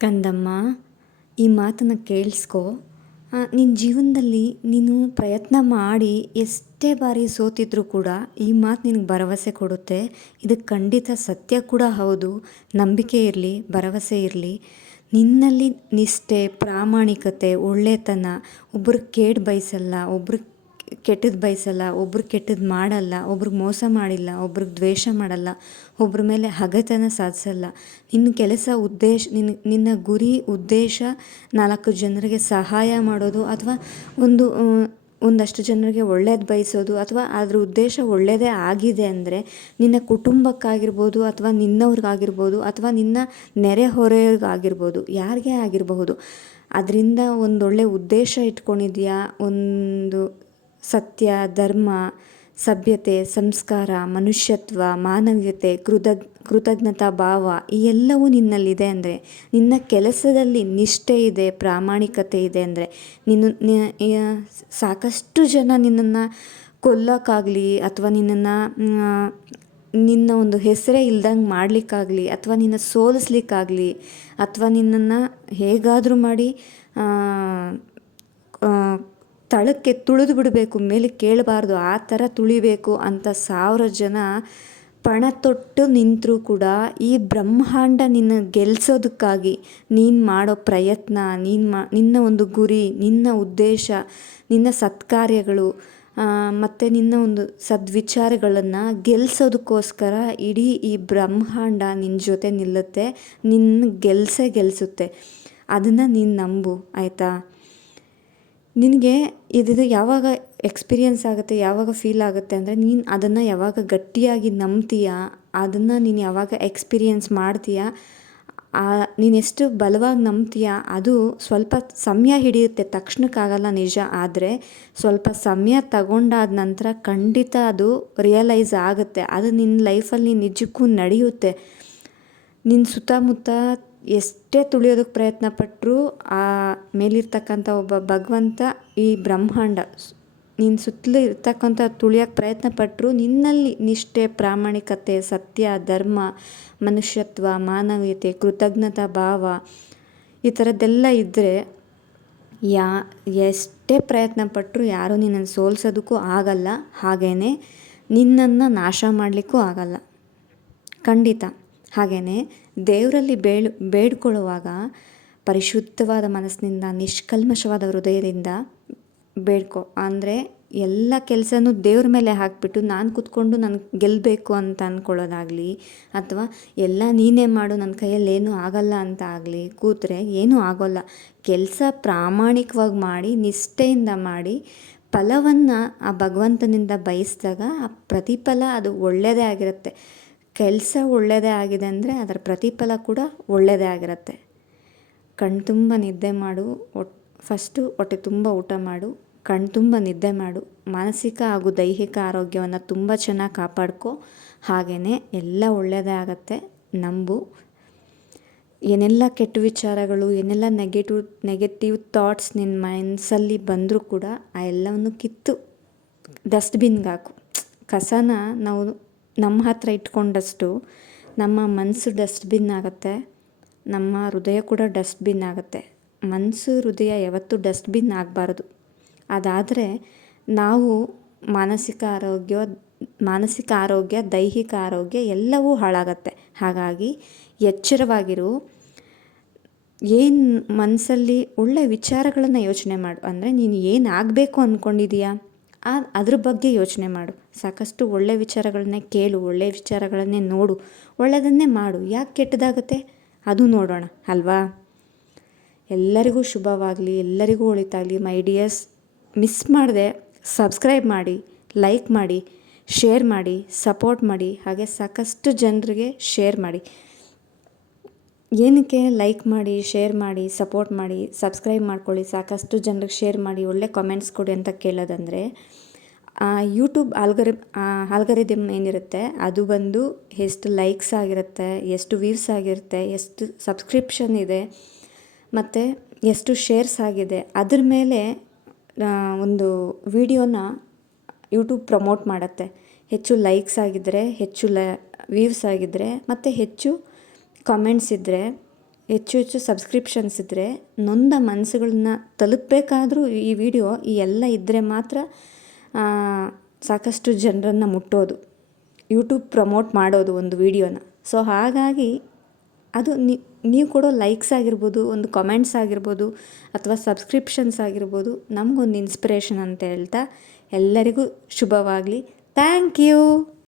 ಕಂದಮ್ಮ ಈ ಮಾತನ್ನು ಕೇಳಿಸ್ಕೋ. ನಿನ್ನ ಜೀವನದಲ್ಲಿ ನೀನು ಪ್ರಯತ್ನ ಮಾಡಿ ಎಷ್ಟೇ ಬಾರಿ ಸೋತಿದ್ರೂ ಕೂಡ ಈ ಮಾತು ನಿನಗೆ ಭರವಸೆ ಕೊಡುತ್ತೆ. ಇದು ಖಂಡಿತ ಸತ್ಯ ಕೂಡ ಹೌದು. ನಂಬಿಕೆ ಇರಲಿ, ಭರವಸೆ ಇರಲಿ. ನಿನ್ನಲ್ಲಿ ನಿಷ್ಠೆ, ಪ್ರಾಮಾಣಿಕತೆ, ಒಳ್ಳೆತನ ಒಬ್ಬರು ಕೇಡು ಬಯಸಲ್ಲ ಒಬ್ರಿಗೆ ಕೆಟ್ಟದ್ದು ಬಯಸಲ್ಲ, ಒಬ್ರು ಕೆಟ್ಟದ್ದು ಮಾಡಲ್ಲ, ಒಬ್ರಿಗೆ ಮೋಸ ಮಾಡಿಲ್ಲ, ಒಬ್ರಿಗೆ ದ್ವೇಷ ಮಾಡಲ್ಲ, ಒಬ್ರ ಮೇಲೆ ಹಗತನ ಸಾಧಿಸಲ್ಲ. ನಿನ್ನ ಕೆಲಸ ಉದ್ದೇಶ, ನಿನ್ನ ನಿನ್ನ ಗುರಿ ಉದ್ದೇಶ ನಾಲ್ಕು ಜನರಿಗೆ ಸಹಾಯ ಮಾಡೋದು ಅಥವಾ ಒಂದು ಒಂದಷ್ಟು ಜನರಿಗೆ ಒಳ್ಳೇದು ಬಯಸೋದು ಅಥವಾ ಅದ್ರ ಉದ್ದೇಶ ಒಳ್ಳೆಯದೇ ಆಗಿದೆ ಅಂದರೆ ನಿನ್ನ ಕುಟುಂಬಕ್ಕಾಗಿರ್ಬೋದು ಅಥವಾ ನಿನ್ನವ್ರಿಗಾಗಿರ್ಬೋದು ಅಥವಾ ನಿನ್ನ ನೆರೆಹೊರೆಯವ್ರಿಗಾಗಿರ್ಬೋದು ಯಾರಿಗೇ ಆಗಿರಬಹುದು. ಅದರಿಂದ ಒಂದೊಳ್ಳೆ ಉದ್ದೇಶ ಇಟ್ಕೊಂಡಿದ್ಯಾ, ಒಂದು ಸತ್ಯ, ಧರ್ಮ, ಸಭ್ಯತೆ, ಸಂಸ್ಕಾರ, ಮನುಷ್ಯತ್ವ, ಮಾನವೀಯತೆ, ಕೃತ, ಕೃತಜ್ಞತಾ ಭಾವ ಈ ಎಲ್ಲವೂ ನಿನ್ನಲ್ಲಿದೆ ಅಂದರೆ, ನಿನ್ನ ಕೆಲಸದಲ್ಲಿ ನಿಷ್ಠೆ ಇದೆ, ಪ್ರಾಮಾಣಿಕತೆ ಇದೆ ಅಂದರೆ ನಿನ್ನ ಸಾಕಷ್ಟು ಜನ ನಿನ್ನನ್ನು ಕೊಲ್ಲೋಕ್ಕಾಗಲಿ ಅಥವಾ ನಿನ್ನನ್ನು ನಿನ್ನ ಒಂದು ಹೆಸರೇ ಇಲ್ದಂಗೆ ಮಾಡಲಿಕ್ಕಾಗಲಿ ಅಥವಾ ನಿನ್ನ ಸೋಲಿಸ್ಲಿಕ್ಕಾಗಲಿ ಅಥವಾ ನಿನ್ನನ್ನು ಹೇಗಾದರೂ ಮಾಡಿ ತಳಕ್ಕೆ ತುಳಿದು ಬಿಡಬೇಕು, ಮೇಲೆ ಕೇಳಬಾರ್ದು, ಆ ಥರ ತುಳಿಬೇಕು ಅಂತ ಸಾವಿರ ಜನ ಪಣ ತೊಟ್ಟು ನಿಂತರೂ ಕೂಡ ಈ ಬ್ರಹ್ಮಾಂಡ ನಿನ್ನ ಗೆಲ್ಲಿಸೋದಕ್ಕಾಗಿ ನೀನು ಮಾಡೋ ಪ್ರಯತ್ನ, ನೀನು ಮಾ, ನಿನ್ನ ಒಂದು ಗುರಿ, ನಿನ್ನ ಉದ್ದೇಶ, ನಿನ್ನ ಸತ್ಕಾರ್ಯಗಳು ಮತ್ತು ನಿನ್ನ ಒಂದು ಸದ್ವಿಚಾರಗಳನ್ನು ಗೆಲ್ಲಿಸೋದಕ್ಕೋಸ್ಕರ ಇಡೀ ಈ ಬ್ರಹ್ಮಾಂಡ ನಿನ್ನ ಜೊತೆ ನಿಲ್ಲುತ್ತೆ ನಿನ್ನ ಗೆಲ್ಸೇ ಗೆಲ್ಲಿಸುತ್ತೆ ಅದನ್ನು ನೀನು ನಂಬು, ಆಯಿತಾ? ನಿನಗೆ ಇದಿದು ಯಾವಾಗ ಎಕ್ಸ್ಪೀರಿಯನ್ಸ್ ಆಗುತ್ತೆ, ಯಾವಾಗ ಫೀಲ್ ಆಗುತ್ತೆ ಅಂದರೆ ನೀನು ಅದನ್ನು ಯಾವಾಗ ಗಟ್ಟಿಯಾಗಿ ನಂಬ್ತೀಯ, ಅದನ್ನು ನೀನು ಯಾವಾಗ ಎಕ್ಸ್ಪೀರಿಯನ್ಸ್ ಮಾಡ್ತೀಯ ನೀನು ಎಷ್ಟು ಬಲವಾಗಿ ನಂಬ್ತೀಯ, ಅದು ಸ್ವಲ್ಪ ಸಮಯ ಹಿಡಿಯುತ್ತೆ, ತಕ್ಷಣಕ್ಕಾಗಲ್ಲ ನಿಜ, ಆದರೆ ಸ್ವಲ್ಪ ಸಮಯ ತಗೊಂಡಾದ ನಂತರ ಖಂಡಿತ ಅದು ರಿಯಲೈಸ್ ಆಗುತ್ತೆ, ಅದು ನಿನ್ನ ಲೈಫಲ್ಲಿ ನಿಜಕ್ಕೂ ನಡೆಯುತ್ತೆ. ನಿನ್ನ ಸುತ್ತಮುತ್ತ ಎಷ್ಟೇ ತುಳಿಯೋದಕ್ಕೆ ಪ್ರಯತ್ನ ಪಟ್ಟರೂ ಆ ಮೇಲಿರ್ತಕ್ಕಂಥ ಒಬ್ಬ ಭಗವಂತ ಈ ಬ್ರಹ್ಮಾಂಡ ನಿನ್ನ ಸುತ್ತಲೂ ಇರ್ತಕ್ಕಂಥ ತುಳಿಯೋಕ್ಕೆ ಪ್ರಯತ್ನ ಪಟ್ಟರೂ ನಿನ್ನಲ್ಲಿ ನಿಷ್ಠೆ, ಪ್ರಾಮಾಣಿಕತೆ, ಸತ್ಯ, ಧರ್ಮ, ಮನುಷ್ಯತ್ವ, ಮಾನವೀಯತೆ, ಕೃತಜ್ಞತಾ ಭಾವ ಈ ಥರದ್ದೆಲ್ಲ ಇದ್ದರೆ ಯಾ, ಎಷ್ಟೇ ಪ್ರಯತ್ನ ಪಟ್ಟರೂ ಯಾರೂ ನಿನ್ನನ್ನು ಸೋಲ್ಸೋದಕ್ಕೂ ಆಗಲ್ಲ ಹಾಗೇ ನಿನ್ನನ್ನು ನಾಶ ಮಾಡಲಿಕ್ಕೂ ಆಗಲ್ಲ. ಖಂಡಿತ. ಹಾಗೆಯೇ ದೇವರಲ್ಲಿ ಬೇಳು, ಬೇಡ್ಕೊಳ್ಳುವಾಗ ಪರಿಶುದ್ಧವಾದ ಮನಸ್ಸಿನಿಂದ, ನಿಷ್ಕಲ್ಮಶವಾದ ಹೃದಯದಿಂದ ಬೇಡ್ಕೊ, ಅಂದರೆ ಎಲ್ಲ ಕೆಲಸನೂ ದೇವ್ರ ಮೇಲೆ ಹಾಕಿಬಿಟ್ಟು ನಾನು ಕೂತ್ಕೊಂಡು ನಾನು ಗೆಲ್ಲಬೇಕು ಅಂತ ಅಂದ್ಕೊಳ್ಳೋದಾಗಲಿ ಅಥವಾ ಎಲ್ಲ ನೀನೇ ಮಾಡು ನನ್ನ ಕೈಯಲ್ಲಿ ಏನೂ ಆಗಲ್ಲ ಅಂತ ಆಗಲಿ, ಕೂತ್ರೆ ಏನೂ ಆಗೋಲ್ಲ. ಕೆಲಸ ಪ್ರಾಮಾಣಿಕವಾಗಿ ಮಾಡಿ, ನಿಷ್ಠೆಯಿಂದ ಮಾಡಿ, ಫಲವನ್ನು ಆ ಭಗವಂತನಿಂದ ಬಯಸಿದಾಗ ಆ ಪ್ರತಿಫಲ ಅದು ಒಳ್ಳೆಯದೇ ಆಗಿರುತ್ತೆ. ಕೆಲಸ ಒಳ್ಳೆಯದೇ ಆಗಿದೆ ಅಂದರೆ ಅದರ ಪ್ರತಿಫಲ ಕೂಡ ಒಳ್ಳೆಯದೇ ಆಗಿರುತ್ತೆ. ತುಂಬ ನಿದ್ದೆ ಮಾಡು, ಒಟ್ ಫಸ್ಟು ಹೊಟ್ಟೆ ತುಂಬ ಊಟ ಮಾಡು ಕಣ್ತುಂಬ ನಿದ್ದೆ ಮಾಡು, ಮಾನಸಿಕ ಹಾಗೂ ದೈಹಿಕ ಆರೋಗ್ಯವನ್ನು ತುಂಬ ಚೆನ್ನಾಗಿ ಕಾಪಾಡ್ಕೊ ಹಾಗೆಯೇ ಎಲ್ಲ ಒಳ್ಳೆಯದೇ ಆಗುತ್ತೆ, ನಂಬು. ಏನೆಲ್ಲ ಕೆಟ್ಟ ವಿಚಾರಗಳು, ಏನೆಲ್ಲ ನೆಗೆಟಿವ್ ನೆಗೆಟಿವ್ ಥಾಟ್ಸ್ ನಿನ್ನ ಮೈಂಡ್ಸಲ್ಲಿ ಬಂದರೂ ಕೂಡ ಆ ಎಲ್ಲವನ್ನು ಕಿತ್ತು ಡಸ್ಟ್ಬಿನ್ಗೆ ಹಾಕು. ಕಸನ ನಾವು ನಮ್ಮ ಹತ್ರ ಇಟ್ಕೊಂಡಷ್ಟು ನಮ್ಮ ಮನಸ್ಸು ಡಸ್ಟ್ಬಿನ್ ಆಗುತ್ತೆ, ನಮ್ಮ ಹೃದಯ ಕೂಡ ಡಸ್ಟ್ಬಿನ್ ಆಗುತ್ತೆ. ಮನಸ್ಸು ಹೃದಯ ಯಾವತ್ತೂ ಡಸ್ಟ್ಬಿನ್ ಆಗಬಾರ್ದು. ಅದಾದರೆ ನಾವು ಮಾನಸಿಕ ಆರೋಗ್ಯ ಮಾನಸಿಕ ಆರೋಗ್ಯ, ದೈಹಿಕ ಆರೋಗ್ಯ ಎಲ್ಲವೂ ಹಾಳಾಗತ್ತೆ. ಹಾಗಾಗಿ ಎಚ್ಚರವಾಗಿರು. ಏನು ಮನಸ್ಸಲ್ಲಿ ಒಳ್ಳೆಯ ವಿಚಾರಗಳನ್ನು ಯೋಚನೆ ಮಾಡು. ಅಂದರೆ ನೀನು ಏನು ಆಗಬೇಕು ಅಂದ್ಕೊಂಡಿದೀಯಾ ಆ, ಅದ್ರ ಬಗ್ಗೆ ಯೋಚನೆ ಮಾಡು. ಸಾಕಷ್ಟು ಒಳ್ಳೆಯ ವಿಚಾರಗಳನ್ನೇ ಕೇಳು ಒಳ್ಳೆಯ ವಿಚಾರಗಳನ್ನೇ ನೋಡು. ಒಳ್ಳೆಯದನ್ನೇ ಮಾಡು. ಯಾಕೆ ಕೆಟ್ಟದಾಗುತ್ತೆ? ಅದು ನೋಡೋಣ, ಅಲ್ವಾ? ಎಲ್ಲರಿಗೂ ಶುಭವಾಗಲಿ, ಎಲ್ಲರಿಗೂ ಒಳಿತಾಗಲಿ, ಮೈ ಡಿಯರ್ಸ್. ಮಿಸ್ ಮಾಡಿದೆ, ಸಬ್ಸ್ಕ್ರೈಬ್ ಮಾಡಿ, ಲೈಕ್ ಮಾಡಿ, ಶೇರ್ ಮಾಡಿ, ಸಪೋರ್ಟ್ ಮಾಡಿ, ಹಾಗೆ ಸಾಕಷ್ಟು ಜನರಿಗೆ ಶೇರ್ ಮಾಡಿ. ಏನಕ್ಕೆ ಲೈಕ್ ಮಾಡಿ ಶೇರ್ ಮಾಡಿ ಸಪೋರ್ಟ್ ಮಾಡಿ ಸಬ್ಸ್ಕ್ರೈಬ್ ಮಾಡ್ಕೊಳ್ಳಿ. ಸಾಕಷ್ಟು ಜನರಿಗೆ ಶೇರ್ ಮಾಡಿ, ಒಳ್ಳೆ ಕಾಮೆಂಟ್ಸ್ ಕೊಡಿ ಅಂತ ಕೇಳೋದಂದರೆ ಯೂಟ್ಯೂಬ್ ಆಲ್ಗರಿ ಆಲ್ಗರಿದಮ್ ಏನಿರುತ್ತೆ, ಅದು ಬಂದು ಎಷ್ಟು ಲೈಕ್ಸ್ ಆಗಿರುತ್ತೆ, ಎಷ್ಟು ವ್ಯೂಸ್ ಆಗಿರುತ್ತೆ, ಎಷ್ಟು ಸಬ್ಸ್ಕ್ರಿಪ್ಷನ್ ಇದೆ, ಮತ್ತು ಎಷ್ಟು ಶೇರ್ಸ್ ಆಗಿದೆ, ಅದ್ರ ಮೇಲೆ ಒಂದು ವಿಡಿಯೋನ ಯೂಟ್ಯೂಬ್ ಪ್ರಮೋಟ್ ಮಾಡುತ್ತೆ. ಹೆಚ್ಚು ಲೈಕ್ಸ್ ಆಗಿದ್ದರೆ ಹೆಚ್ಚು ಲ ವ್ಯೂಸ್ ಆಗಿದ್ದರೆ ಮತ್ತು ಹೆಚ್ಚು ಕಾಮೆಂಟ್ಸ್ ಇದ್ದರೆ ಹೆಚ್ಚು ಹೆಚ್ಚು ಸಬ್ಸ್ಕ್ರಿಪ್ಷನ್ಸ್ ಇದ್ದರೆ ನೊಂದ ಮನಸ್ಸುಗಳನ್ನ ತಲುಪಬೇಕಾದ್ರೂ ಈ ವಿಡಿಯೋ ಈ ಎಲ್ಲ ಇದ್ದರೆ ಮಾತ್ರ ಸಾಕಷ್ಟು ಜನರನ್ನು ಮುಟ್ಟೋದು. ಯೂಟ್ಯೂಬ್ ಪ್ರಮೋಟ್ ಮಾಡೋದು ಒಂದು ವಿಡಿಯೋನ ಸೊ ಹಾಗಾಗಿ ಅದು ನೀವು ಕೊಡೋ ಲೈಕ್ಸ್ ಆಗಿರ್ಬೋದು, ಒಂದು ಕಮೆಂಟ್ಸ್ ಆಗಿರ್ಬೋದು, ಅಥವಾ ಸಬ್ಸ್ಕ್ರಿಪ್ಷನ್ಸ್ ಆಗಿರ್ಬೋದು, ನಮಗೊಂದು ಇನ್ಸ್ಪಿರೇಷನ್ ಅಂತ ಹೇಳ್ತಾ, ಎಲ್ಲರಿಗೂ ಶುಭವಾಗಲಿ. Thank you